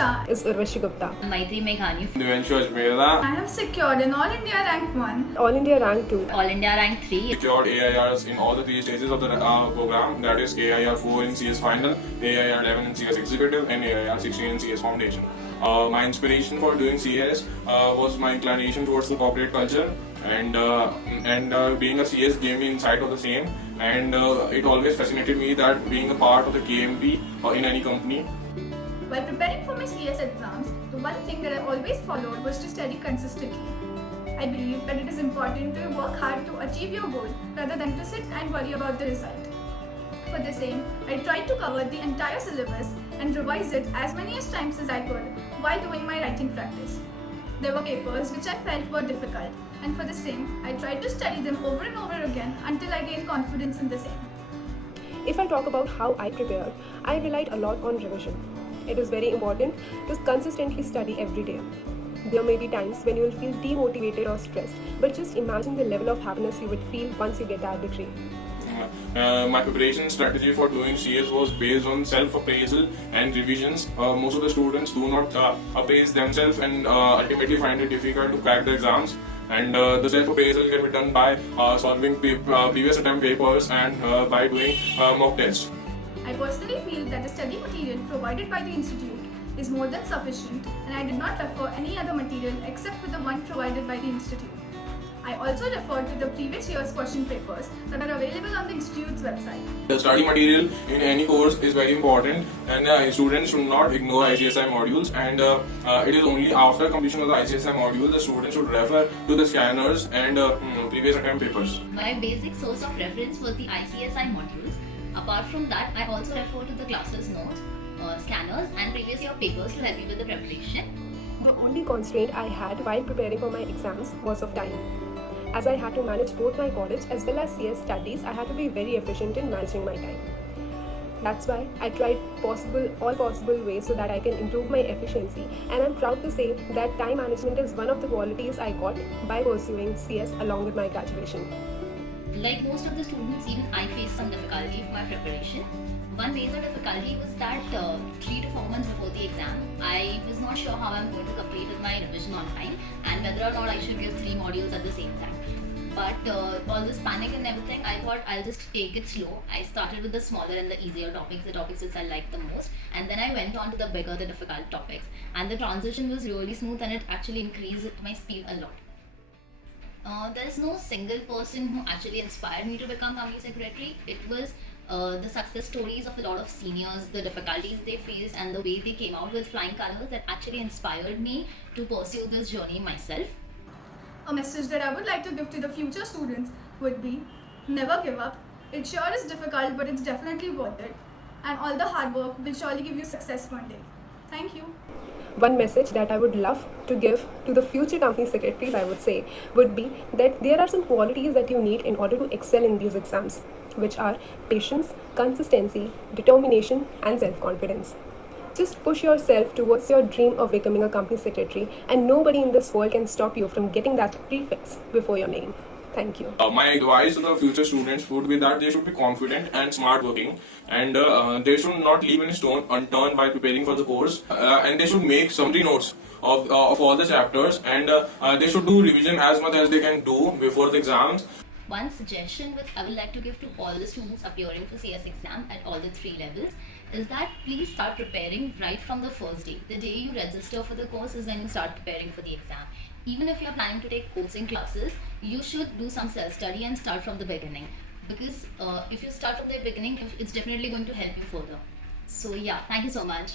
Shah. Is Urvashi Gupta. Maitri Meghani. Devanshu Ajmera. I have secured an All India Rank 1. All India Rank 2. All India Rank 3. Secured AIRs in all the three stages of the program, that is AIR 4 in CS Final, AIR 11 in CS Executive, and AIR 16 in CS Foundation. My inspiration for doing CS was my inclination towards the corporate culture and being a CS gave me insight of the same, and it always fascinated me that being a part of the KMP in any company. While preparing for my CS exams, the one thing that I always followed was to study consistently. I believe that it is important to work hard to achieve your goal rather than to sit and worry about the result. For the same, I tried to cover the entire syllabus and revise it as many times as I could while doing my writing practice. There were papers which I felt were difficult, and for the same, I tried to study them over and over again until I gained confidence in the same. If I talk about how I prepared, I relied a lot on revision. It is very important to consistently study every day. There may be times when you will feel demotivated or stressed, but just imagine the level of happiness you would feel once you get that degree. My preparation strategy for doing CS was based on self-appraisal and revisions. Most of the students do not appraise themselves and ultimately find it difficult to crack the exams. And the self-appraisal can be done by solving previous attempt papers and by doing mock tests. I personally feel that the study material provided by the institute is more than sufficient, and I did not refer any other material except for the one provided by the institute. I also referred to the previous year's question papers that are available on the institute's website. The study material in any course is very important, and students should not ignore ICSI modules, and it is only after completion of the ICSI module the students should refer to the scanners and previous attempt papers. My basic source of reference was the ICSI modules. Apart from that, I also refer to the classes notes, scanners and previous year papers to help me with the preparation. The only constraint I had while preparing for my exams was of time. As I had to manage both my college as well as CS studies, I had to be very efficient in managing my time. That's why I tried all possible ways so that I can improve my efficiency, and I'm proud to say that time management is one of the qualities I got by pursuing CS along with my graduation. Like most of the students, even I faced some difficulty for my preparation. One major difficulty was that 3 to 4 months before the exam, I was not sure how I'm going to complete with my revision on time and whether or not I should give 3 modules at the same time. But all this panic and everything, I thought I'll just take it slow. I started with the smaller and the easier topics, the topics which I liked the most, and then I went on to the bigger, the difficult topics. And the transition was really smooth, and it actually increased my speed a lot. There is no single person who actually inspired me to become company secretary. It was the success stories of a lot of seniors, the difficulties they faced, and the way they came out with flying colors that actually inspired me to pursue this journey myself. A message that I would like to give to the future students would be, never give up. It sure is difficult, but it's definitely worth it. And all the hard work will surely give you success one day. Thank you. One message that I would love to give to the future company secretaries, I would say, would be that there are some qualities that you need in order to excel in these exams, which are patience, consistency, determination, and self-confidence. Just push yourself towards your dream of becoming a company secretary, and nobody in this world can stop you from getting that prefix before your name. Thank you. My advice to the future students would be that they should be confident and smart working, and they should not leave any stone unturned while preparing for the course, and they should make summary notes of all the chapters, and they should do revision as much as they can do before the exams. One suggestion which I would like to give to all the students appearing for CS exam at all the 3 levels is that please start preparing right from the first day. The day you register for the course is when you start preparing for the exam. Even if you are planning to take coaching classes, you should do some self-study and start from the beginning. Because if you start from the beginning, it's definitely going to help you further. So yeah, thank you so much.